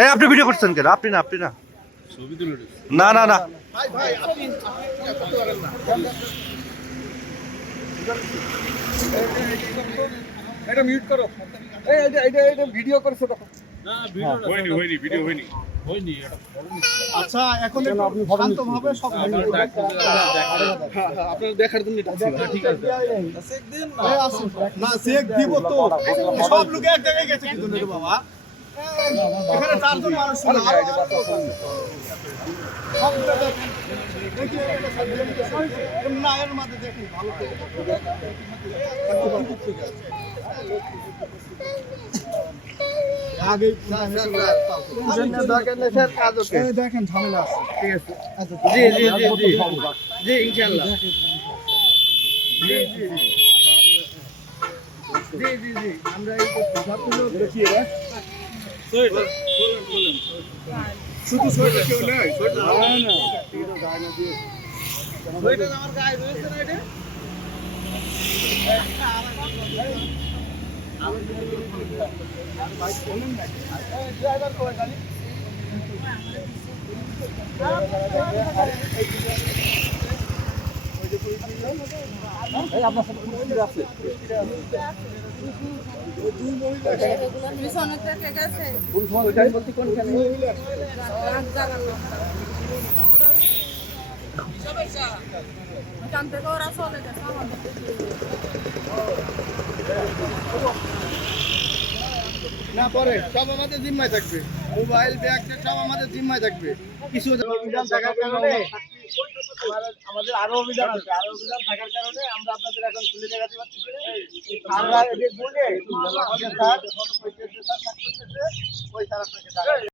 এই আপনি ভিডিও করছেন কেন? আপনি না, আপনি না, না না না এটা মিউট করো। এটা ভিডিও করছো তখন? না ভিডিও হয়নি, ভিডিও হয়নি। আচ্ছা এখন আপনি শান্তভাবে সব আপনারা দেখার জন্য ঠিক আছে না চেক দিব তো সব লোক এক জায়গায় গেছে কিন্তু রে বাবা এখানে চারজন মানুষ ছিল সবগুলো দেখেন দেখি না এর মধ্যে দেখেন ভালো আগে দেখেন ঝামেলা আছে ঠিক আছে আচ্ছা জি জি জি জি জি ইনশাআল্লাহ জি জি জি জি জি আমরা এই সবগুলো দেখি রে শুধু সোয়েটার কেউ নেই সোয়েটার না না এটা গায়ে না দিয়ে সোয়েটার আমার গায়ে রয়েছে না এটা ড্রাইভার কোথায় জানি আপনার সাথে আছে না পরে সব আমাদের জিম্মায় থাকবে মোবাইল ব্যাগ সব আমাদের জিম্মায় থাকবে কিছু অভিযান থাকার কারণে আমাদের আরো অভিযান আছে আরো অভিযান থাকার কারণে আমরা আপনাদের এখন খুলে দেখাতে পারছি আমরা বলে আমাদের স্যার ওই স্যার আপনাকে